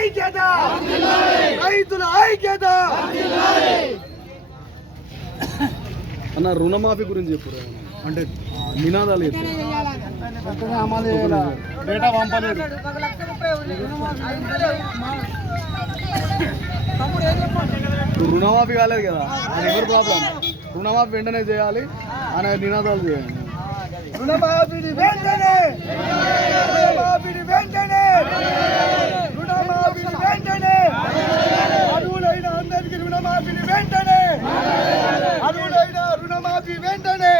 ఐక్యత! రైతుల ఐక్యత! అన్న రుణమాఫీ గురించి చెప్పు అంటే నినాదాలు డేటా పంపలేదు. రుణమాఫీ కాలేదు కదా. అది ఎవరి ప్రాబ్లం రుణమాఫీ వెంటనే చేయాలి. అనే నినాదాలు చేయండి. రుణమాఫీని వెంటనే! రుణమాఫీని వెంటనే! వెంటనే! అరువులైన అందరికి రుణమాఫీని వెంటనే! అరువులైన రుణమాఫీ వెంటనే!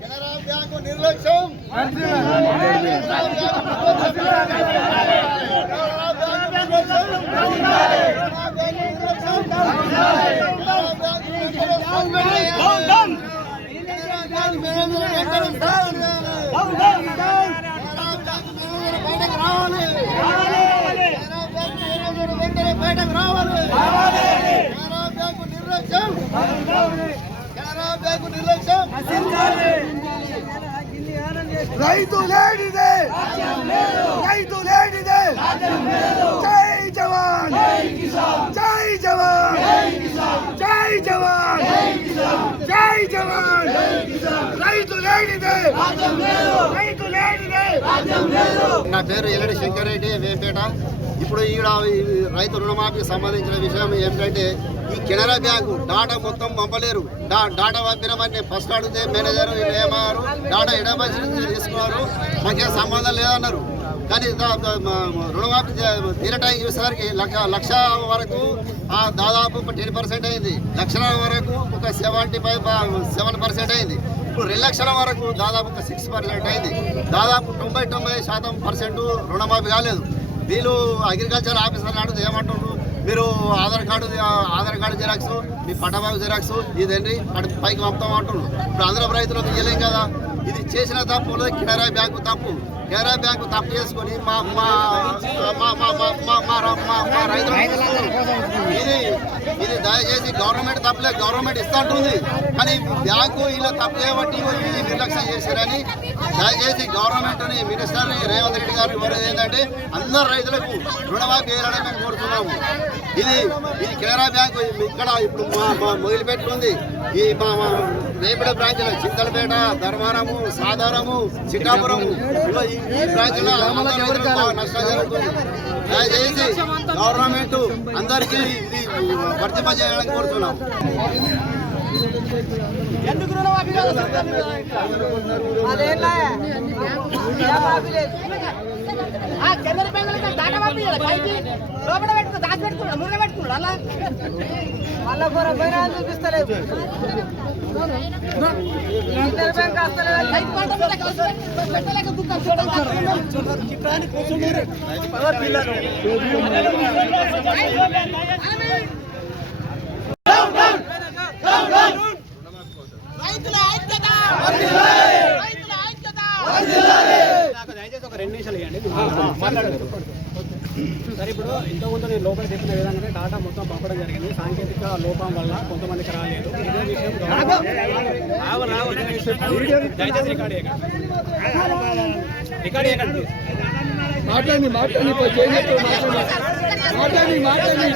కెనరా బ్యాంకు నిర్లక్ష్యం! కెనరా బ్యాంకు నిర్లక్ష్యం రావాలి కెనరా బ్యాంకు నిర్లక్ష్యం కెనరా బ్యాంకు నిర్లక్ష్యం రైతు లేడిదే రైతు లేడిదే జై జవాన్! జై జవాన్! జై జవాన్! జై జవాన్! రైతు లేనిదే! రైతు లేనిదే! నా పేరు ఎల్లడి శంకరెడ్డి వేపేట. ఇప్పుడు ఈడ రైతు రుణమాఫీకి సంబంధించిన విషయం ఏమిటంటే ఈ కెనరా బ్యాంకు డాటా మొత్తం పంపలేరు. డాటా పంపినవన్నీ ఫస్ట్ అడిగితే మేనేజర్ ఏమన్నారు? డాటా ఎడమ తీసుకున్నారు. మాకేం సంబంధం లేదన్నారు. కానీ రుణమాఫీ చే- తీరటానికి చూసేసరికి లక్ష లక్ష వరకు దాదాపు ఒక టెన్ పర్సెంట్ అయింది. లక్షల వరకు ఒక సెవెంటీ ఫైవ్ సెవెన్ పర్సెంట్ అయింది. ఇప్పుడు రెండు లక్షల వరకు దాదాపు ఒక సిక్స్ పర్సెంట్ అయింది. దాదాపు తొంభై తొంభై శాతం పర్సెంట్ రుణమాఫీ కాలేదు. వీళ్ళు అగ్రికల్చర్ ఆఫీసర్ అడిగితే ఏమంటుండ్రు? మీరు Aadhaar card Aadhaar card xerox మీ పట్టబాబు జిరాక్స్ ఇదండి అటు పైకి పంపుతాం అంటున్నారు ఇప్పుడు ఆంధ్ర రైతులకు ఇవ్వలేం కదా. ఇది చేసిన తప్పులో కెనరా బ్యాంకు తప్పు. కెనరా బ్యాంకు తప్పు చేసుకొని మా మా మా రైతులు ఇది ఇది దయచేసి గవర్నమెంట్ తప్పులే గవర్నమెంట్ ఇస్తా ఉంటుంది కానీ బ్యాంకు ఇలా తప్పు చేయబట్టి ఇది నిర్లక్ష్యం చేశారని దయచేసి గవర్నమెంట్ మినిస్టర్ రేవంత్ రెడ్డి గారు కోరేది ఏంటంటే అందరు రైతులకు రుణమాఫీ చేయాలని మేము కోరుతున్నాము. ఇది ఇది కెనరా బ్యాంకు ఇక్కడ ఇప్పుడు మా మా ఈ మా మా బ్రాంచ్లో చింతలపేట ధర్మారము సాధారము చిట్టాపురము ఈ బ్రాంచ్లో నష్టం జరుగుతుంది. దయచేసి గవర్నమెంట్ అందరికీ ఇది వర్తింపజేయాలని కోరుతున్నాము. ఎందుకు రుణమాఫీ కాదు అదేలా చంద్ర బ్యాంకులు దాట పైకి లోపల పెట్టుకుని దాచి పెట్టుకున్నాడు ముర్ర పెట్టుకున్నాడు అలా మళ్ళా కూర పైన చూపిస్తలేదు ఇంటర్ బ్యాంక్ అసలు ఐక్యత దయచేసి ఒక రెండు నిమిషాలు ఇవ్వండి. సరే ఇప్పుడు ఇంతకుముందు నేను లోపల చెప్పిన విధంగానే డాటా మొత్తం పంపడం జరిగింది. సాంకేతిక లోపం వల్ల కొంతమందికి రాలేదు. ఇదే విషయం దయచేసి రికార్డ్ చేయకండి. రికార్డ్ చేయకండి. మాట్లాడి మాట్లాడి మాట్లాడి మాట్లాడి మాట్లాడి